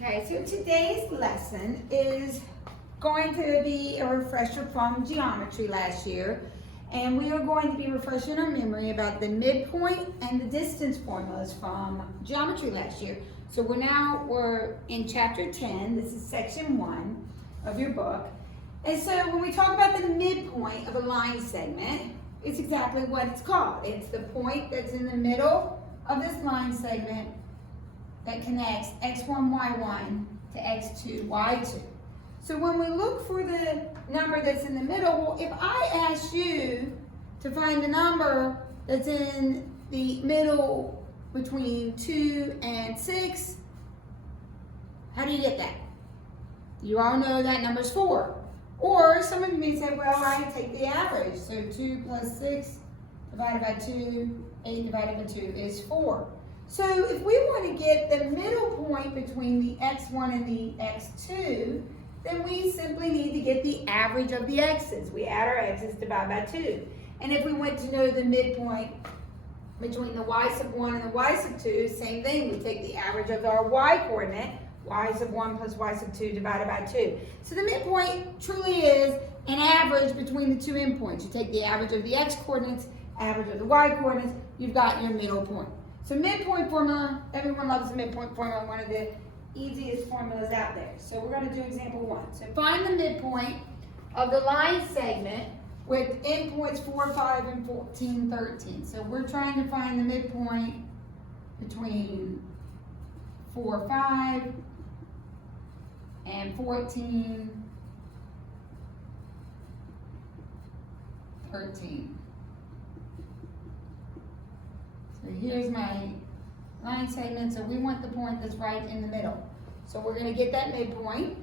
Okay, so today's lesson is going to be a refresher from geometry last year, and we are going to be refreshing our memory about the midpoint and the distance formulas from geometry last year. So we're in chapter 10. This is section 1 of your book. And so when we talk about the midpoint of a line segment, it's exactly what it's called. It's the point that's in the middle of this line segment that connects x1, y1 to x2, y2. So when we look for the number that's in the middle, well, if I ask you to find a number that's in the middle between 2 and 6, how do you get that? You all know that number's 4. Or some of you may say, well, I take the average. So 2 plus 6 divided by 2, 8 divided by 2 is 4. So if we want to get the middle point between the x1 and the x2, then we simply need to get the average of the x's. We add our x's, divide by 2. And if we want to know the midpoint between the y sub 1 and the y sub 2, same thing. We take the average of our y coordinate, y sub 1 plus y sub 2 divided by 2. So the midpoint truly is an average between the two endpoints. You take the average of the x coordinates, average of the y coordinates, you've got your middle point. So midpoint formula, everyone loves the midpoint formula, one of the easiest formulas out there. So we're going to do example 1. So find the midpoint of the line segment with endpoints 4, 5, and 14, 13. So we're trying to find the midpoint between 4, 5, and 14, 13. So here's my line segment, so we want the point that's right in the middle. So we're going to get that midpoint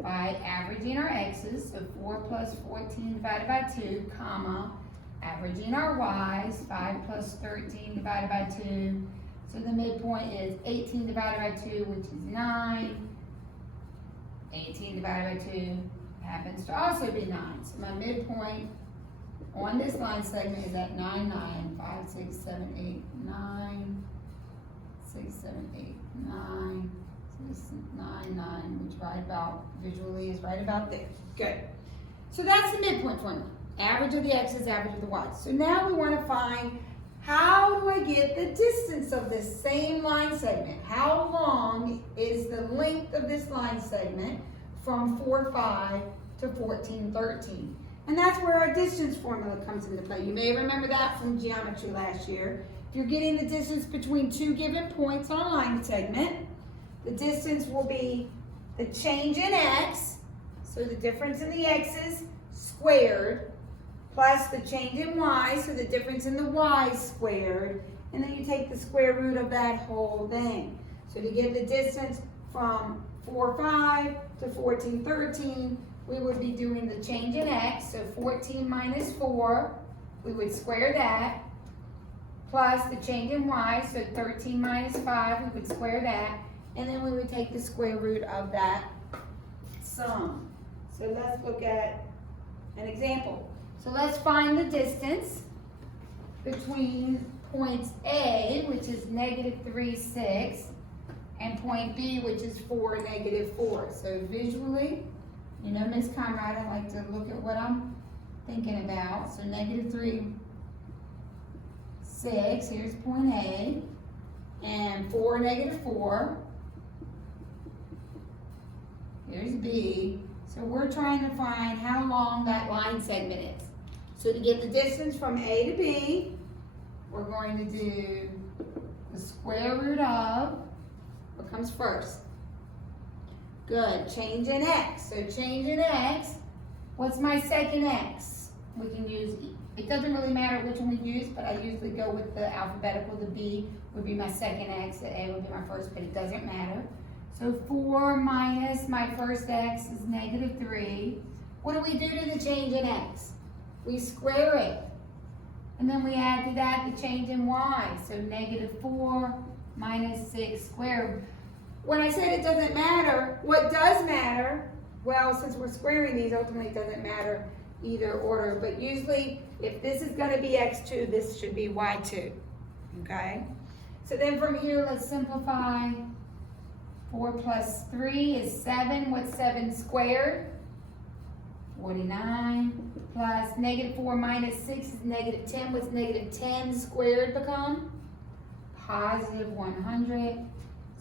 by averaging our x's, so 4 plus 14 divided by 2, comma, averaging our y's, 5 plus 13 divided by 2. So the midpoint is 18 divided by 2, which is 9. 18 divided by 2 happens to also be 9. So my midpoint on this line segment is at 9, 9, 5, 6, 7, 8, 9, 6, 7, 8, 9, 6, 9, 9, which right about, visually is right about there. Good. So that's the midpoint formula. Average of the x's, average of the y's. So now we want to find, how do I get the distance of this same line segment? How long is the length of this line segment from 4, 5 to 14, 13? And that's where our distance formula comes into play. You may remember that from geometry last year. If you're getting the distance between two given points on a line segment, the distance will be the change in x, so the difference in the x's squared, plus the change in y, so the difference in the y squared, and then you take the square root of that whole thing. So to get the distance from 4, 5 to 14, 13, we would be doing the change in x, so 14 minus 4, we would square that, plus the change in y, so 13 minus 5, we would square that, and then we would take the square root of that sum. So let's look at an example. So let's find the distance between points A, which is -3, 6, and point B, which is 4, -4. So visually, you know, Miss Conrad, I like to look at what I'm thinking about. So -3, 6, here's point A, and 4, -4, here's B. So we're trying to find how long that line segment is. So to get the distance from A to B, we're going to do the square root of, what comes first? Good, change in x. So change in x, what's my second x? We can use, it doesn't really matter which one we use, but I usually go with the alphabetical. The B would be my second x, the A would be my first, but it doesn't matter. So 4 minus my first x is -3. What do we do to the change in x? We square it. And then we add to that the change in y. So -4 minus 6 squared. When I said it doesn't matter, what does matter? Well, since we're squaring these, ultimately it doesn't matter either order. But usually, if this is going to be x2, this should be y2. Okay? So then from here, let's simplify. 4 plus 3 is 7. What's 7 squared? 49. Plus -4 minus 6 is -10. What's -10 squared become? Positive 100.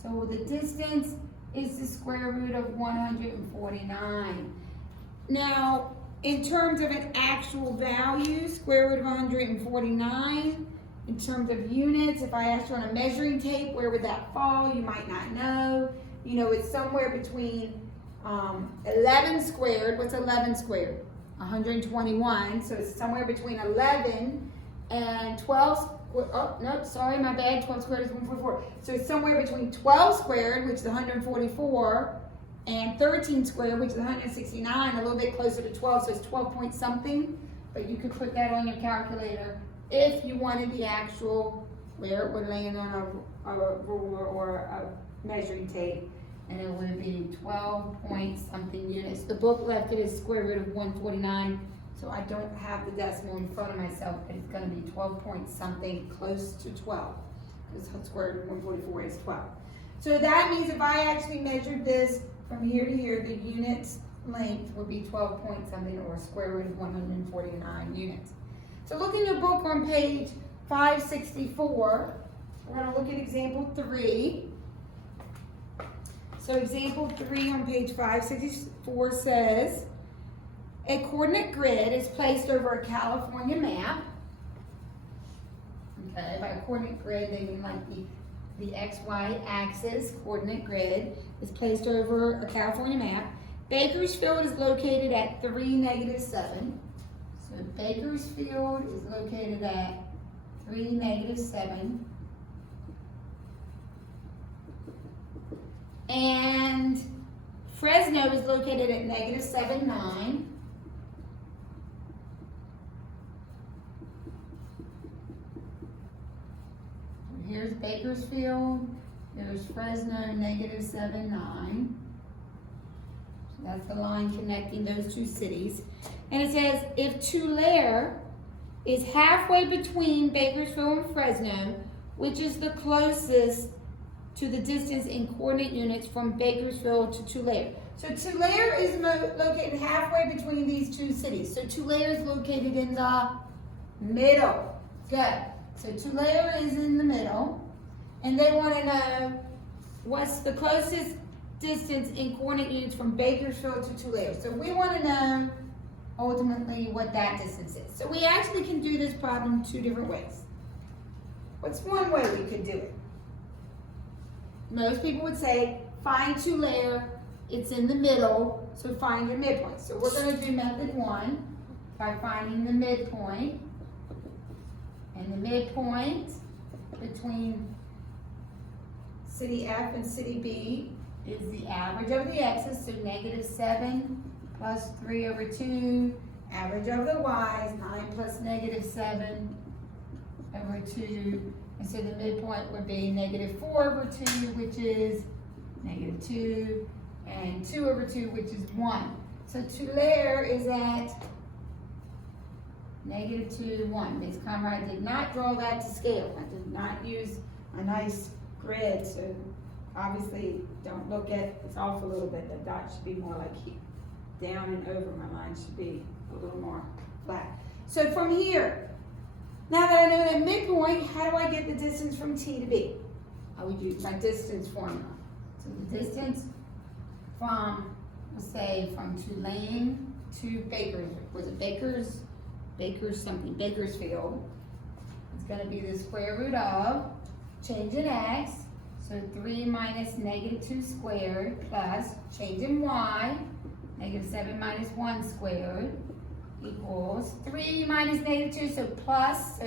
So the distance is the square root of 149. Now, in terms of an actual value, square root of 149, in terms of units, if I asked you on a measuring tape, where would that fall? You might not know. You know, it's somewhere between 11 squared. What's 11 squared? 121. So it's somewhere between 11 and 12. Oh, no, sorry, my bad. 12 squared is 144. So it's somewhere between 12 squared, which is 144, and 13 squared, which is 169, a little bit closer to 12, so it's 12 point something. But you could put that on your calculator if you wanted the actual, where it would land on a ruler or a measuring tape, and it would be 12 point something units. The book left it as square root of 149, so I don't have the decimal in front of myself, but it's going to be 12 point something, close to 12, because square root of 144 is 12. So that means if I actually measured this from here to here, the units length would be 12 point something, or square root of 149 units. So look in your book on page 564. We're going to look at example 3. So example 3 on page 564 says, a coordinate grid is placed over a California map. Okay, by a coordinate grid, they mean like the XY axis. Coordinate grid is placed over a California map. Bakersfield is located at 3, -7. So Bakersfield is located at 3, -7. And Fresno is located at -7, 9. Here's Bakersfield, there's Fresno, -7, 9. So that's the line connecting those two cities. And it says, if Tulare is halfway between Bakersfield and Fresno, which is the closest to the distance in coordinate units from Bakersfield to Tulare. So Tulare is located halfway between these two cities. So Tulare is located in the middle. Good. So Tulare is in the middle, and they want to know what's the closest distance in coordinate units from Bakersfield to Tulare. So we want to know ultimately what that distance is. So we actually can do this problem 2 different ways. What's one way we could do it? Most people would say, find Tulare, it's in the middle, so find your midpoint. So we're going to do method 1 by finding the midpoint. And the midpoint between city F and city B is the average of the x's, so -7 plus 3 over 2. Average of the y's, 9 plus -7 over 2. And so the midpoint would be -4 over 2, which is -2, and 2 over 2, which is 1. So Tulare is at -2, 1. Ms. Conrad did not draw that to scale. I did not use a nice grid, so obviously don't look at, it's off a little bit. The dot should be more like here, down and over. My line should be a little more flat. So from here, now that I know that midpoint, how do I get the distance from T to B? I would use my distance formula. So the distance from, let's say, from Tulane to Bakersfield. It's going to be the square root of change in x, so 3 minus -2 squared, plus change in y, -7 minus 1 squared, equals 3 minus -2, so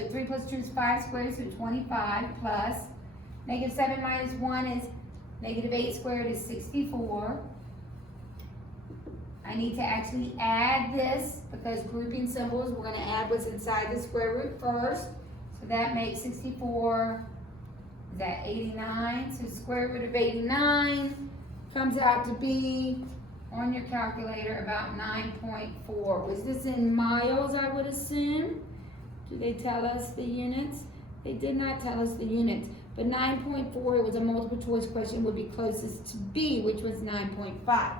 3 plus 2 is 5 squared, so 25, plus -7 minus 1 is -8 squared is 64. I need to actually add this because grouping symbols, we're going to add what's inside the square root first. So that makes 64, is that 89? So square root of 89 comes out to be, on your calculator, about 9.4. Was this in miles, I would assume? Do they tell us the units? They did not tell us the units. but 9.4, it was a multiple choice question, would be closest to B, which was 9.5.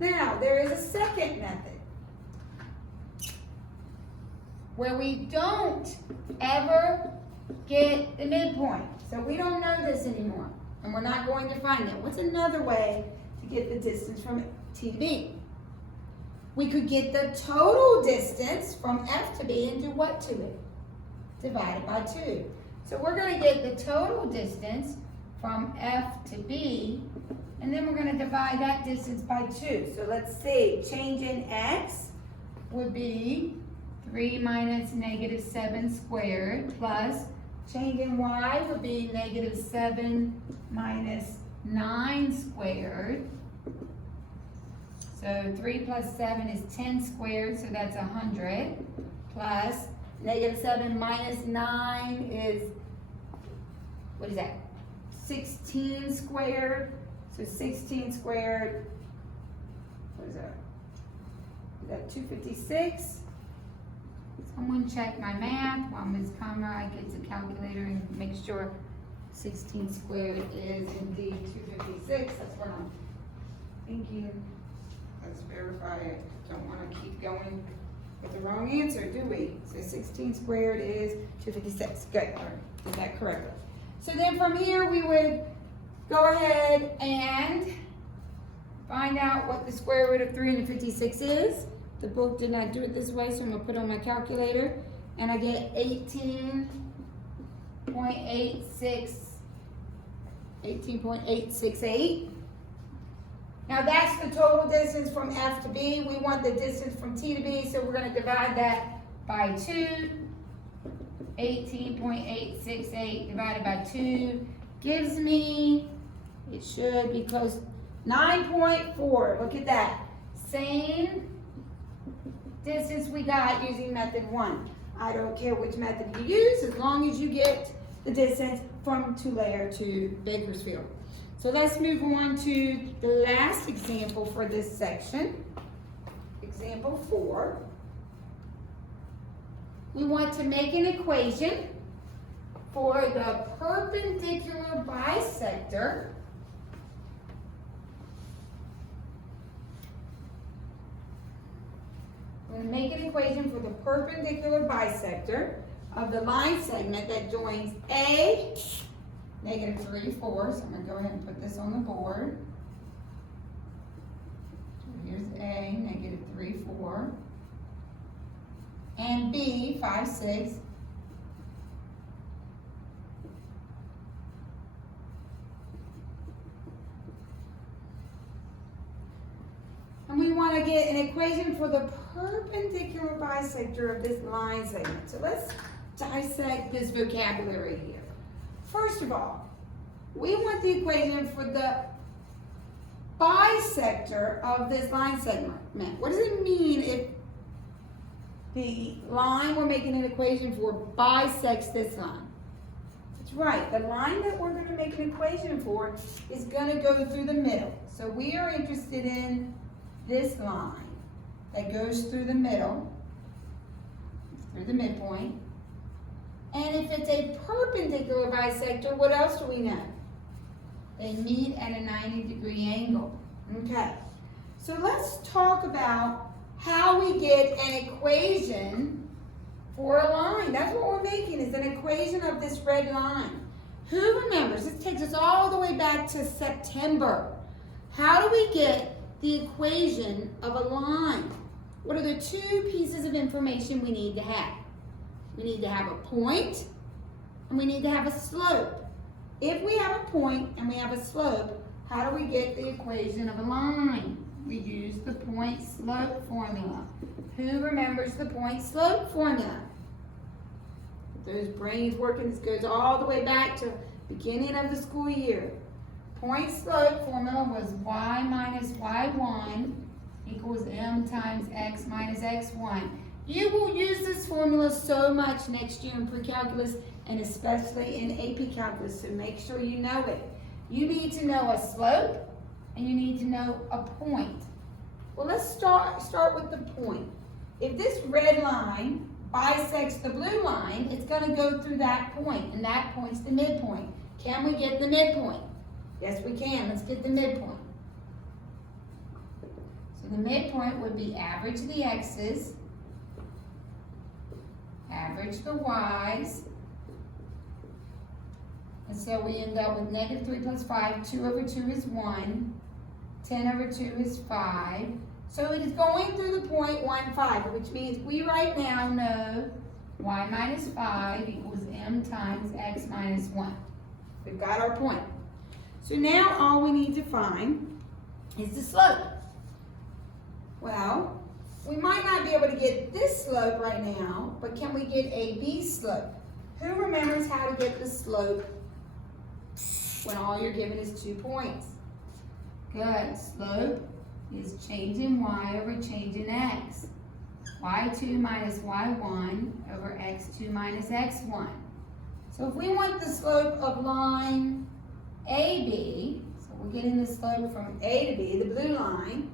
Now, there is a second method where we don't ever get the midpoint. So we don't know this anymore, and we're not going to find it. What's another way to get the distance from T to B? We could get the total distance from F to B and do what to it? Divide it by 2. So we're going to get the total distance from F to B, and then we're going to divide that distance by 2. So let's see, change in X would be 3 minus negative 7 squared, plus change in Y would be negative 7 minus 9 squared. So 3 plus 7 is 10 squared, so that's 100, plus negative 7 minus 9 is, what is that? 16 squared. So 16 squared, what is that? Is that 256? Someone check my math while Ms. Conrad gets a calculator and makes sure 16 squared is indeed 256. That's what I'm thinking. Let's verify it. Don't want to keep going with the wrong answer, do we? So 16 squared is 256. Good. All right. Did that correctly. So then from here we would go ahead and find out what the square root of 356 is. The book did not do it this way, so I'm going to put it on my calculator. And I get 18.868. Now that's the total distance from F to B. We want the distance from T to B, so we're going to divide that by 2. 18.868 divided by 2 gives me, it should be close, 9.4. Look at that. Same distance we got using method 1. I don't care which method you use, as long as you get the distance from Tulare to Bakersfield. So let's move on to the last example for this section. Example 4. We want to make an equation for the perpendicular bisector We're going to make an equation for the perpendicular bisector of the line segment that joins A, negative 3, 4. So I'm going to go ahead and put this on the board. So here's A, negative 3, 4. And B, 5, 6. And we want to get an equation for the perpendicular bisector of this line segment. So let's dissect this vocabulary here. First of all, we want the equation for the bisector of this line segment. What does it mean if the line we're making an equation for bisects this line? That's right, the line that we're going to make an equation for is going to go through the middle. So we are interested in this line that goes through the middle, through the midpoint. And if it's a perpendicular bisector, what else do we know? They meet at a 90-degree angle. Okay, so let's talk about how we get an equation for a line. That's what we're making, is an equation of this red line. Who remembers? This takes us all the way back to September. How do we get the equation of a line? What are the two pieces of information we need to have? We need to have a point, and we need to have a slope. If we have a point and we have a slope, how do we get the equation of a line? We use the point-slope formula. Who remembers the point-slope formula? Those brains working, this goes all the way back to beginning of the school year. Point-slope formula was y minus y1 equals m times x minus x1. You will use this formula so much next year in pre-calculus and especially in AP calculus, so make sure you know it. You need to know a slope and you need to know a point. Well, let's start with the point. If this red line bisects the blue line, it's going to go through that point, and that point's the midpoint. Can we get the midpoint? Yes, we can. Let's get the midpoint. So the midpoint would be average the x's, average the y's, and so we end up with negative 3 plus 5, 2 over 2 is 1, 10 over 2 is 5. So it is going through the point 1, 5, which means we right now know y minus 5 equals m times x minus 1. We've got our point. So now all we need to find is the slope. Well, we might not be able to get this slope right now, but can we get a b slope? Who remembers how to get the slope when all you're given is 2 points? Good. Slope is change in y over change in x. y2 minus y1 over x2 minus x1. So if we want the slope of line AB, so we're getting the slope from A to B, the blue line,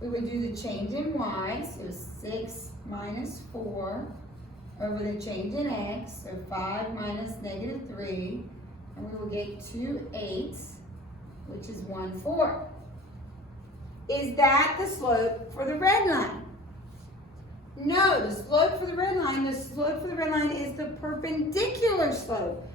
we would do the change in y, so 6 minus 4 over the change in x, so 5 minus negative 3, and we will get 2/8, which is 1/4. Is that the slope for the red line? No, the slope for the red line is the perpendicular slope.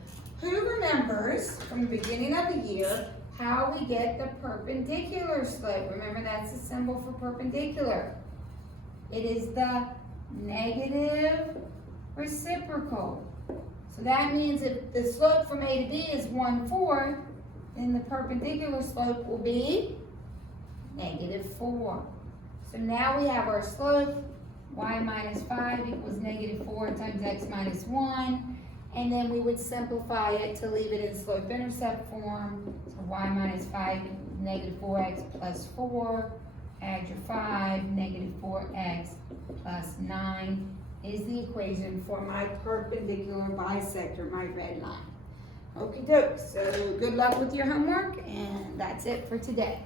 Who remembers from the beginning of the year how we get the perpendicular slope? Remember, that's the symbol for perpendicular. It is the negative reciprocal. So that means if the slope from A to B is 1/4, then the perpendicular slope will be -4. So now we have our slope, y minus 5 equals -4 times x minus 1. And then we would simplify it to leave it in slope-intercept form. So y minus 5 equals -4x plus 4. Add your 5, -4x plus 9 is the equation for my perpendicular bisector, my red line. Okie doke. So good luck with your homework, and that's it for today.